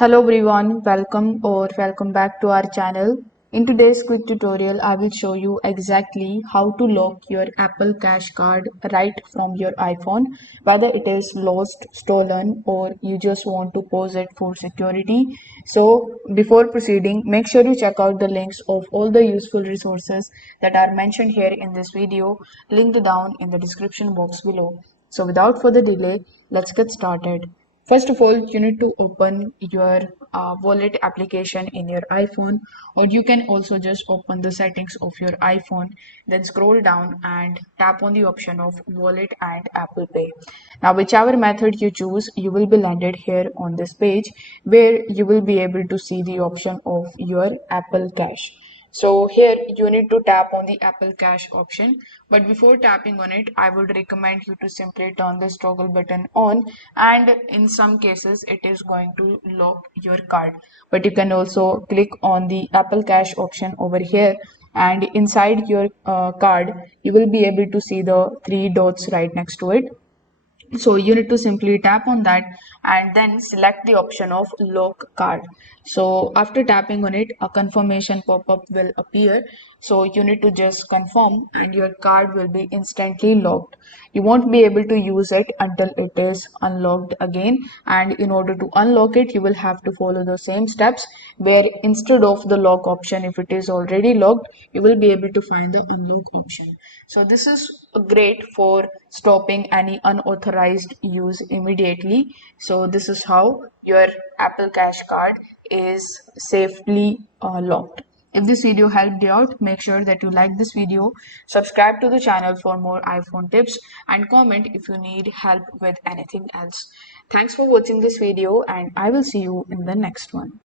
Hello everyone, welcome back to our channel. In today's quick tutorial, I will show you exactly how to lock your Apple Cash card right from your iPhone, whether it is lost, stolen, or you just want to pause it for security. So before proceeding, make sure you check out the links of all the useful resources that are mentioned here in this video, linked down in the description box below. So without further delay, let's get started. First of all, you need to open your wallet application in your iPhone, or you can also just open the settings of your iPhone, then scroll down and tap on the option of wallet and Apple Pay. Now, whichever method you choose, you will be landed here on this page where you will be able to see the option of your Apple Cash. So here you need to tap on the Apple Cash option, but before tapping on it, I would recommend you to simply turn this toggle button on, and in some cases it is going to lock your card. But you can also click on the Apple Cash option over here, and inside your card you will be able to see the three dots right next to it. So you need to simply tap on that and then select the option of lock card. So after tapping on it, a confirmation pop-up will appear. So you need to just confirm and your card will be instantly locked. You won't be able to use it until it is unlocked again, and in order to unlock it you will have to follow the same steps, where instead of the lock option, if it is already locked, you will be able to find the unlock option. So this is great for stopping any unauthorized use immediately. So this is how your Apple Cash card is safely locked. If this video helped you out, make sure that you like this video, subscribe to the channel for more iPhone tips, and comment if you need help with anything else. Thanks for watching this video, and I will see you in the next one.